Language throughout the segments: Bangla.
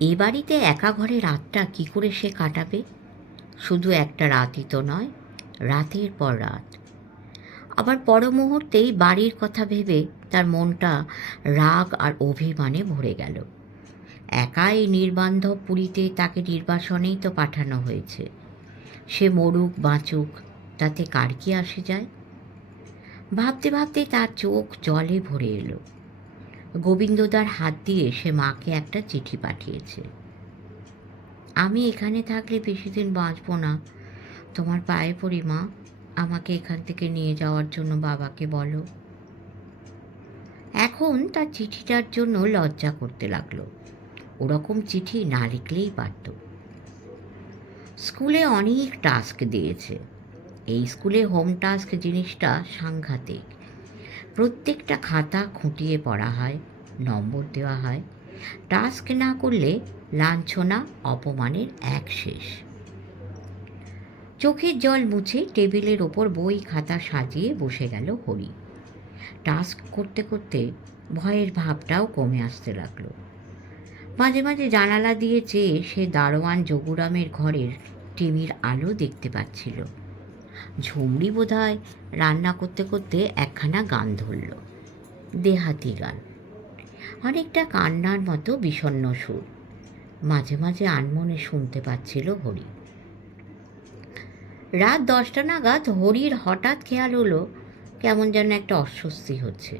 এ বাড়িতে একা ঘরে রাতটা কি করে সে কাটাবে? শুধু একটা রাতই তো নয়, রাতের পর রাত। আবার পর মুহূর্তেই বাড়ির কথা ভেবে তার মনটা রাগ আর অভিমানে ভরে গেল। একাই নির্বান্ধব পুরীতে তাকে নির্বাসনেই তো পাঠানো হয়েছে। সে মরুক, বাঁচুক, তাতে কার কি আসে যায়? ভাবতে ভাবতে তার চোখ জলে ভরে এলো। গোবিন্দদার হাত দিয়ে সে মাকে একটা চিঠি পাঠিয়েছে। আমি এখানে থাকলে বেশি দিন বাঁচবো না। তোমার পায়ে পড়ি, মা। আমাকে এখান থেকে নিয়ে যাওয়ার জন্য বাবাকে বলো। এখন তার চিঠিটার জন্য লজ্জা করতে লাগল। ওরকম চিঠি না লিখলেই পারত। স্কুলে অনেক টাস্ক দিয়েছে। এই স্কুলে হোম টাস্ক জিনিসটা সাংঘাতিক। প্রত্যেকটা খাতা খুঁটিয়ে পড়া হয়, নম্বর দেওয়া হয়। টাস্ক না করলে লাঞ্ছনা, অপমানের এক শেষ। চোখের জল মুছে টেবিলের ওপর বই, খাতা সাজিয়ে বসে গেল হরি। টাস্ক করতে করতে ভয়ের ভাবটাও কমে আসতে লাগল। মাঝে মাঝে জানালা দিয়ে চেয়ে সে দারোয়ান যোগুরামের ঘরের টিভির আলো দেখতে পাচ্ছিল। ঝুমড়ি বোধহয় রান্না করতে করতে একখানা গান ধরল। দেহাতি গান। অনেকটা কান্নার মতো বিষণ্ণ সুর। মাঝে মাঝে আনমনে শুনতে পাচ্ছিল হরি। রাত দশটা নাগাদ হরির হঠাৎ খেয়াল হলো, কেমন যেন একটা অস্বস্তি হচ্ছে।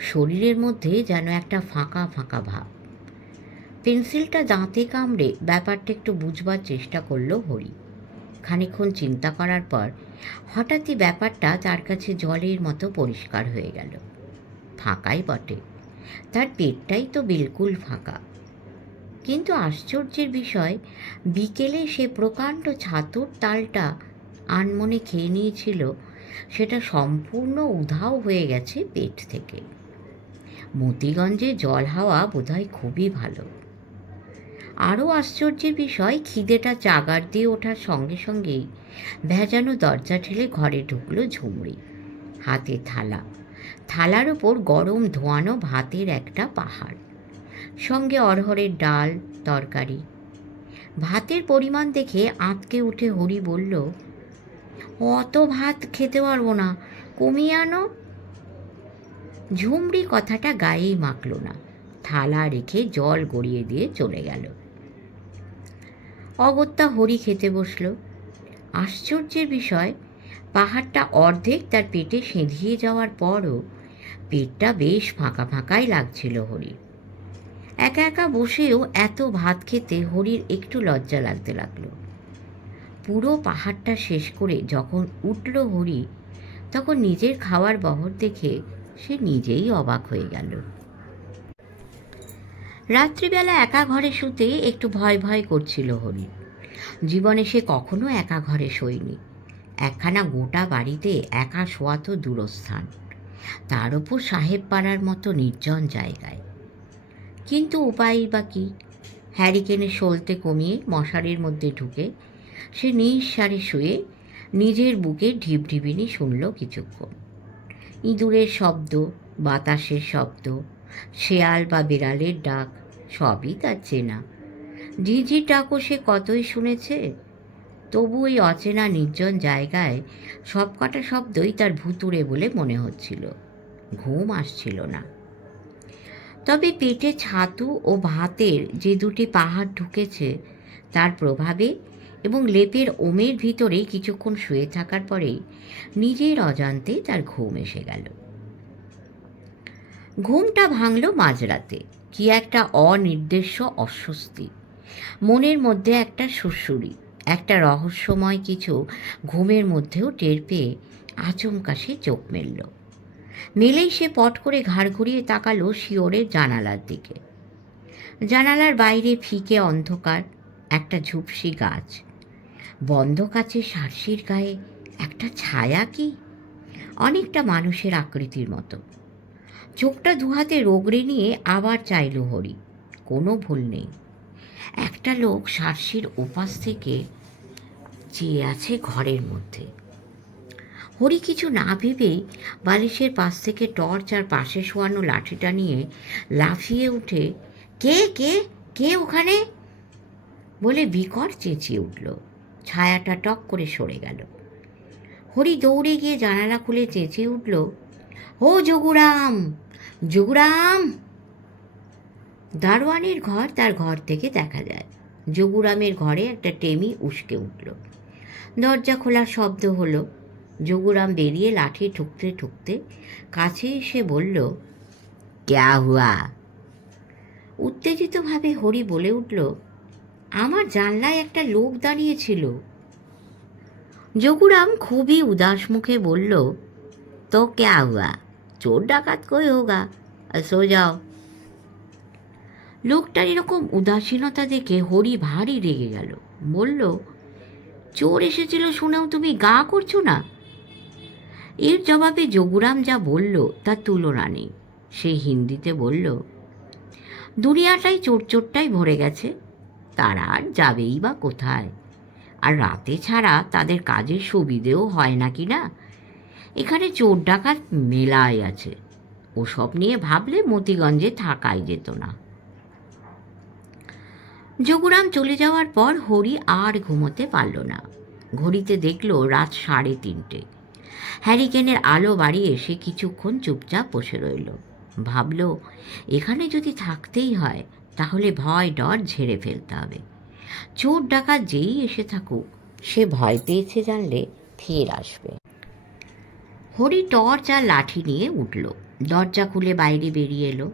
শরীরের মধ্যে যেন একটা ফাঁকা ফাঁকা ভাব। পেন্সিলটা দাঁতে কামড়ে ব্যাপারটা একটু বুঝবার চেষ্টা করল হরি। খানিক্ষণ চিন্তা করার পর হঠাৎই ব্যাপারটা তার কাছে জলের মতো পরিষ্কার হয়ে গেল। ফাঁকাই বটে। তার পেটটাই তো বিলকুল ফাঁকা। কিন্তু আশ্চর্যের বিষয়, বিকেলে সে প্রকাণ্ড ছাতুর তালটা আনমনে খেয়ে নিয়েছিল, সেটা সম্পূর্ণ উধাও হয়ে গেছে পেট থেকে। মতিগঞ্জে জল হাওয়া বোধহয় খুবই ভালো। আরও আশ্চর্যের বিষয়, খিদেটা চাগার দিয়ে ওঠার সঙ্গে সঙ্গেই ভেজানো দরজা ঠেলে ঘরে ঢুকলো ঝুমড়ি। হাতে থালা। থালার ওপর গরম ধোয়ানো ভাতের একটা পাহাড়। সঙ্গে অরহরের ডাল, তরকারি। ভাতের পরিমাণ দেখে আঁতকে উঠে হরি বলল, অত ভাত খেতে পারব না, কমিয়ে আনো। ঝুমড়ি কথাটা গায়েই মাখল না। থালা রেখে জল গড়িয়ে দিয়ে চলে গেল। অগত্যা হরি খেতে বসল। আশ্চর্যের বিষয়, পাহাড়টা অর্ধেক তার পেটে সেঁধিয়ে যাওয়ার পরও পেটটা বেশ ফাঁকা ফাঁকাই লাগছিল হরির একা একা বসেও এত ভাত খেতে হরির একটু লজ্জা লাগতে লাগল। পুরো পাহাড়টা শেষ করে যখন উঠল হরি, তখন নিজের খাওয়ার বহর দেখে সে নিজেই অবাক হয়ে গেল। রাত্রিবেলা একা ঘরে শুতে একটু ভয় ভয় করছিল হরি। জীবনে সে কখনো একা ঘরে শোয়নি। একখানা গোটা বাড়িতে একা শোয়া তো দূরস্থান। তার ওপর সাহেব পাড়ার মতো নির্জন জায়গায়। কিন্তু উপায় বা কী? হ্যারিকেনে সলতে কমিয়ে মশারির মধ্যে ঢুকে সে নিঃসারে শুয়ে নিজের বুকে ঢিপঢিপিনি শুনল কিছুক্ষণ। ইঁদুরের শব্দ, বাতাসের শব্দ শেয়াল বা বিড়ালের ডাক, সবই তার চেনা। ঝিঝির ডাকও সে কতই শুনেছে? তবু ওই অচেনা নির্জন জায়গায় সব কটা শব্দই তার ভুতুড়ে বলে মনে হচ্ছিল। ঘুম আসছিল না। তবে পেটে ছাতু ও ভাতের যে দুটি পাহাড় ঢুকেছে, তার প্রভাবে এবং লেপের ওমের ভিতরে কিছুক্ষণ শুয়ে থাকার পরেই নিজের অজান্তে তার ঘুম এসে গেল। ঘুমটা ভাঙল মাঝরাতে। কি একটা অনির্দেশ্য অস্বস্তি। মনের মধ্যে একটা সুরসুরি একটা রহস্যময় কিছু ঘুমের মধ্যেও টের পেয়ে আচমকা সে চোখ মেলল। মেলেই সে পট করে ঘাড় ঘুরিয়ে তাকালো শিওরের জানালার দিকে। জানালার বাইরে ফিকে অন্ধকার, একটা ঝুপসি গাছ। বন্ধ কাছে সার্সির গায়ে একটা ছায়া কি? অনেকটা মানুষের আকৃতির মতো। চোখটা দুহাতে রোগড়ে নিয়ে আবার চাইল হরি। কোনো ভুল নেই। একটা লোক সার্সির ওপাশ থেকে চেয়ে আছে ঘরের মধ্যে। হরি কিছু না ভেবেই বালিশের পাশ থেকে টর্চ আর পাশে শোয়ানো লাঠিটা নিয়ে লাফিয়ে উঠে, কে কে কে ওখানে? বলে বিকট চেঁচিয়ে উঠল। ছায়াটা টক করে সরে গেল। হরি দৌড়ে গিয়ে জানালা খুলে চেঁচিয়ে উঠল, ও যোগুরাম! যোগুরাম। দারোয়ানের ঘর তার ঘর থেকে দেখা যায়। যোগুরামের ঘরে একটা টেমি উস্কে উঠল। দরজা খোলার শব্দ হলো। যোগুরাম বেরিয়ে লাঠি ঠুকতে ঠুকতে কাছে এসে বলল, ক্যা হুয়া? উত্তেজিতভাবে হরি বলে উঠল, আমার জানলায় একটা লোক দাঁড়িয়েছিল। যোগুরাম খুবই উদাস মুখে বলল, তো ক্যা হুয়া? চোর ডাকাত কই হোগা? সো যাও। লোকটার এরকম উদাসীনতা দেখে হরি ভারী রেগে গেল। বলল, চোর এসেছিল শুনেও তুমি গা করছ না? এর জবাবে যোগুরাম যা বলল তার তুলনা নেই। সে হিন্দিতে বলল, দুনিয়াটাই চোর চোরটাই ভরে গেছে। তারা আর যাবেই বা কোথায়? আর রাতে ছাড়া তাদের কাজের সুবিধেও হয় না কি না? এখানে চোর ডাকাত মেলাই আছে। ওসব নিয়ে ভাবলে মতিগঞ্জে থাকাই যেত না। যোগুরাম চলে যাওয়ার পর হরি আর ঘুমোতে পারল না। ঘড়িতে দেখল রাত সাড়ে তিনটে। হ্যারিকেনের আলো বাড়িয়ে সে কিছুক্ষণ চুপচাপ বসে রইল। ভাবল, এখানে যদি থাকতেই হয়, তাহলে ভয় ডর ঝেড়ে ফেলতে হবে। চোর ডাকাত যেই এসে থাকুক, সে ভয় পেয়েছে জানলে ফের আসবে। হরি টর্চ আর লাঠি নিয়ে উঠল। দরজা খুলে বাইরে বেরিয়ে এলো।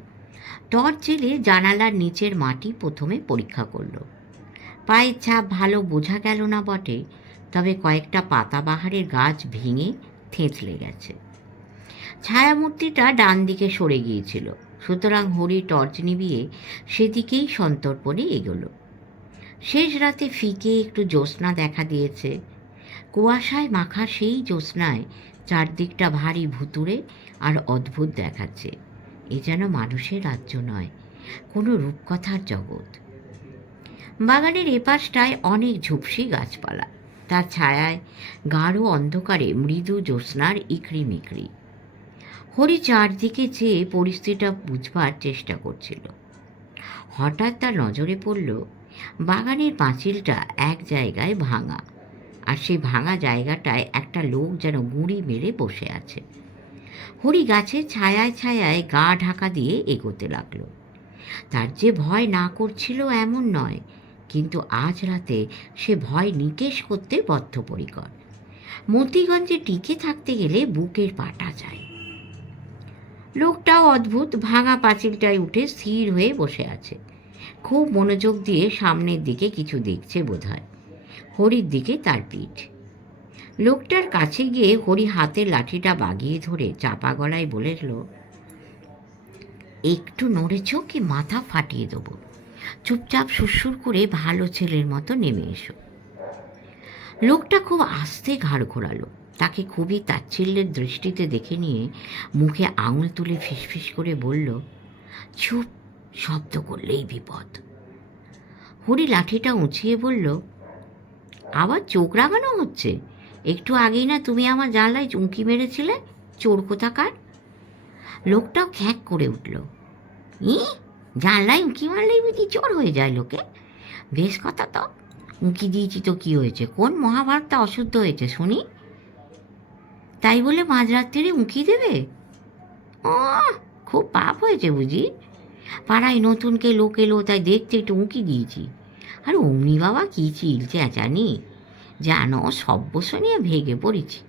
টর্চ জেলে জানালার নিচের মাটি প্রথমে পরীক্ষা করল। পায়ের ছাপ ভালো বোঝা গেল না বটে, তবে কয়েকটা পাতাবাহারের গাছ ভেঙে থেঁচলে গেছে। ছায়ামূর্তিটা ডান দিকে সরে গিয়েছিল। সুতরাং হরি টর্চ নিবিয়ে সেদিকেই সন্তর্পণে এগোলো। শেষ রাতে ফিকে একটু জ্যোৎস্না দেখা দিয়েছে। কুয়াশায় মাখা সেই জ্যোৎস্নায় চারদিকটা ভারী ভুতুড়ে আর অদ্ভুত দেখাচ্ছে। এ যেন মানুষের রাজ্য নয়, কোনো রূপকথার জগৎ। বাগানের এপাশটায় অনেক ঝুপসি গাছপালা। তার ছায়ায় গাঢ় অন্ধকারে মৃদু জ্যোৎস্নার ইকড়ি মিকড়ি হরি চারদিকে চেয়ে পরিস্থিতিটা বুঝবার চেষ্টা করছিল। হঠাৎ তার নজরে পড়ল, বাগানের পাঁচিলটা এক জায়গায় ভাঙা। আর সেই ভাঙা জায়গাটায় একটা লোক যেন গুঁড়ি মেরে বসে আছে। হরি গাছের ছায়ায় ছায়ায় গা ঢাকা দিয়ে এগোতে লাগল। তার যে ভয় না করছিল এমন নয়, কিন্তু আজ রাতে সে ভয় নিকেশ করতে বদ্ধপরিকর। মতিগঞ্জে টিকে থাকতে গেলে বুকের পাটা যায়। লোকটাও অদ্ভুত ভাঙা পাঁচিলটায় উঠে স্থির হয়ে বসে আছে। খুব মনোযোগ দিয়ে সামনের দিকে কিছু দেখছে বোধহয়। হরির দিকে তার পিঠ। লোকটার কাছে গিয়ে হরি হাতের লাঠিটা বাগিয়ে ধরে চাপা গলায় বলেছিল একটু নড়েছ কি মাথা ফাটিয়ে দেবো। চুপচাপ সুরসুর করে ভালো ছেলের মতো নেমে এসো লোকটা খুব আস্তে ঘাড় ঘোরালো। তাকে খুবই তাচ্ছিল্যের দৃষ্টিতে দেখে নিয়ে মুখে আঙুল তুলে ফিসফিস করে বলল, চুপ, শব্দ করলেই বিপদ হরি লাঠিটা উঁচিয়ে বলল আবার চোখ রাগানো হচ্ছে? একটু আগেই না তুমি আমার জানলায় চুমকি মেরেছিলে? চোর কোথাকার? লোকটাও খ্যাক করে উঠল। ই, জানলায় উঁকি মারলেই বুঝি চোর হয়ে যায় লোকে? বেশ কথা তো। উঁকি দিয়েছি তো কী হয়েছে? কোন মহাভারতটা অশুদ্ধ হয়েছে শুনি? তাই বলে মাঝরাত্রিরে উঁকি দেবে? ও খুব পাপ হয়েছে বুঝি। পাড়ায় নতুনকে লোক এলো, তাই দেখতে একটু উঁকি দিয়েছি। আর অমনি বাবা কী চিল চেঁচানি জানো, সব্যস নিয়ে ভেগে পড়েছি।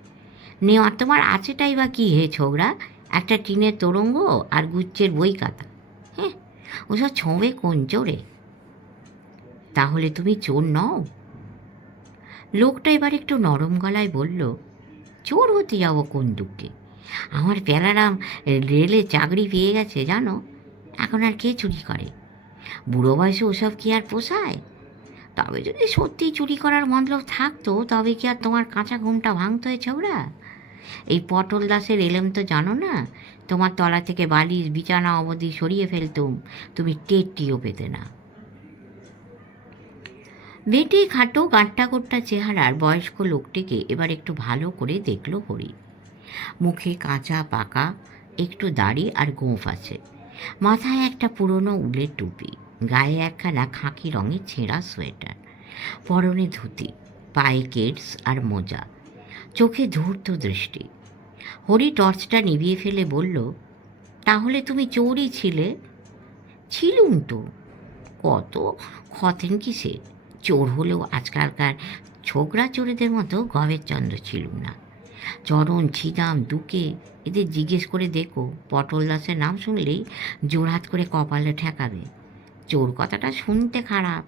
নেওয়ার তোমার আছেটাই বা কী হে ছোকরা? একটা টিনের তোরঙ্গ আর গুচ্ছের বই কাতা হ্যাঁ ওসব ছোঁবে কোন চোরে? তাহলে তুমি চোর নও? লোকটা এবার একটু নরম গলায় বলল, চোর হতে যাব কোন দুঃখে? আমার প্যালারাম রেলে চাকরি পেয়ে গেছে, জানো? এখন আর কে চুরি করে? বুড়ো বয়সে ওসব কি আর পোষায়? তবে যদি সত্যিই চুরি করার মতলব থাকতো, তবে কি আর তোমার কাঁচা ঘুমটা ভাঙতো হয়েছে ওরা এই পটল দাসের এলেম তো জানো না? তোমার তলা থেকে বালিশ, বিছানা অবধি সরিয়ে ফেলতুম। তুমি টেরটিও পেতে না। বেটে খাটো গাঁট্টা গোট্টা চেহারার বয়স্ক লোকটিকে এবার একটু ভালো করে দেখল হরি। মুখে কাঁচা, পাকা, একটু দাড়ি আর গোঁফ আছে। মাথায় একটা পুরনো উলের টুপি। গায়ে একখানা খাঁকি রঙের ছেঁড়া সোয়েটার, পরনে ধুতি, পায়ে কেটস আর মোজা, চোখে ধূর্ত দৃষ্টি। হরি টর্চটা নিভিয়ে ফেলে বলল, তাহলে তুমি চোরই ছিলে? ছিলুম তো। কত খতেন কিসে? চোর হলেও আজকালকার ছোকরা চোরেদের মতো গবের চন্দ্র ছিলুম না। চরণ, ছিদাম, দুকে এদের জিজ্ঞেস করে দেখো, পটল দাসের নাম শুনলেই জোড়হাত করে কপালে ঠেকাবে। চোর, কথাটা শুনতে খারাপ।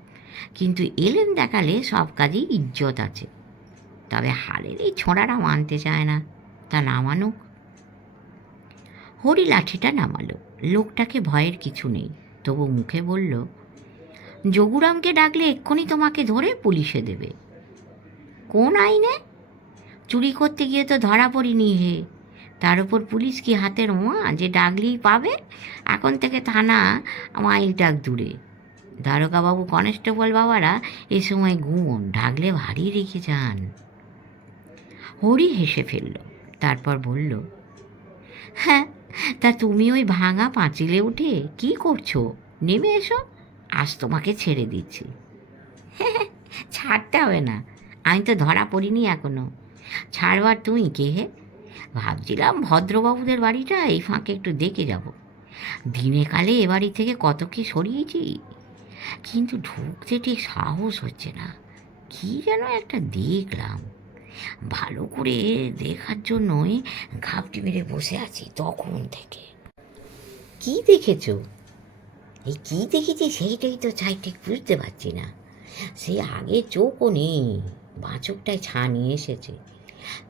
কিন্তু এলেন দেখালে সব কাজেই ইজ্জত আছে। তবে হালের এই ছোঁড়ারা মানতে চায় না, তা না মানুক। হরি লাঠিটা নামালো। লোকটাকে ভয়ের কিছু নেই। তবু মুখে বলল যোগুরামকে ডাকলে এক্ষুনি তোমাকে ধরে পুলিশে দেবে। কোন আইনে? চুরি করতে গিয়ে তো ধরা পড়িনি হে। তার উপর পুলিশ কি হাতের মা যে ডাকলেই পাবে? এখন থেকে থানা মাইল ডাক দূরে। দারোগাবাবু কনস্টেবল বাবারা এ সময় গুণ ঢাকলে ভারী রেখে যান। হরি হেসে ফেলল, তারপর বলল হ্যাঁ তা তুমি ওই ভাঙা পাঁচিলে উঠে কি করছ? নেমে এসো, আজ তোমাকে ছেড়ে দিচ্ছি। ছাড়তে হবে না, আমি তো ধরা পড়িনি এখনও। ছাড়বার তুমি কে হে? ভাবছিলাম ভদ্রবাবুদের বাড়িটা এই ফাঁকে একটু দেখে যাব। দিনে কালে এ বাড়ি থেকে কত কি সরিয়েছি। কিন্তু ঢুকতে ঠিক সাহস হচ্ছে না। কি যেন একটা দেখলাম। ভালো করে দেখার জন্যই ঘাপটি মেরে বসে আছি তখন থেকে। কি দেখেছ? এই কি দেখেছি সেইটাই তো চাই ঠিক বুঝতে পারছি না। সেই আগে চোখও নেই, বাঁচকটায় ছা নিয়ে এসেছে।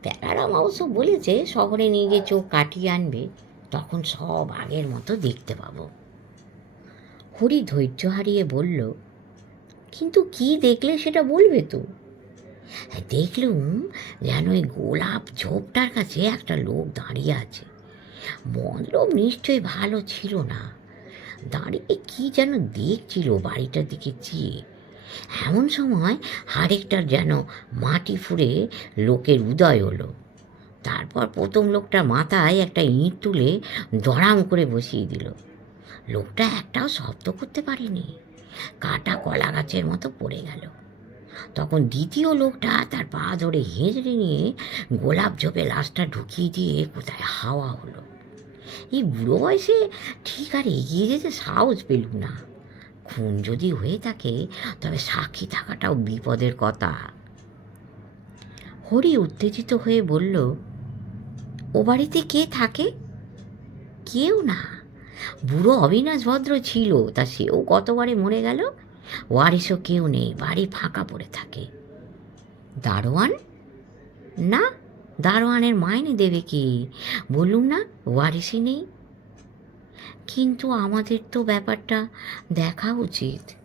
প্যারারাম অবশ্য বলেছে শহরে নিয়ে গিয়ে চোখ কাটিয়ে আনবে, তখন সব আগের মতো দেখতে পাবো। হরি ধৈর্য হারিয়ে বলল, কিন্তু কি দেখলে সেটা বলবে তো? দেখলুম যেন ওই গোলাপ ঝোপটার কাছে একটা লোক দাঁড়িয়ে আছে। মতলব নিশ্চয়ই ভালো ছিল না। দাঁড়িয়ে কি যেন দেখছিল বাড়িটার দিকে চেয়ে। এমন সময় আরেকটার যেন মাটি ফুঁড়ে লোকের উদয় হলো। তারপর প্রথম লোকটার মাথায় একটা ইঁট তুলে দড়াম করে বসিয়ে দিল। লোকটা একটাও শব্দ করতে পারেনি। কাটা কলা গাছের মতো পড়ে গেল। তখন দ্বিতীয় লোকটা তার পা ধরে হেঁচড়ে নিয়ে গোলাপ ঝোপে লাশটা ঢুকিয়ে দিয়ে কোথায় হাওয়া হলো। এই বুড়ো বয়সে ঠিক আর এগিয়ে যেতে সাহস পেলুম না। খুন যদি হয়ে থাকে, তবে সাক্ষী থাকাটাও বিপদের কথা। হরি উত্তেজিত হয়ে বলল, ও বাড়িতে কে থাকে? কেউ না। বুড়ো অবিনাশ ভদ্র ছিল, তা সেও কতবারে মরে গেল? ওয়ারিসও কেউ নেই, বাড়ি ফাঁকা পড়ে থাকে। দারোয়ান? না, দারোয়ানের মাইনে দেবে কি? বলুন না, ওয়ারিসই নেই। কিন্তু আমাদের তো ব্যাপারটা দেখা উচিত।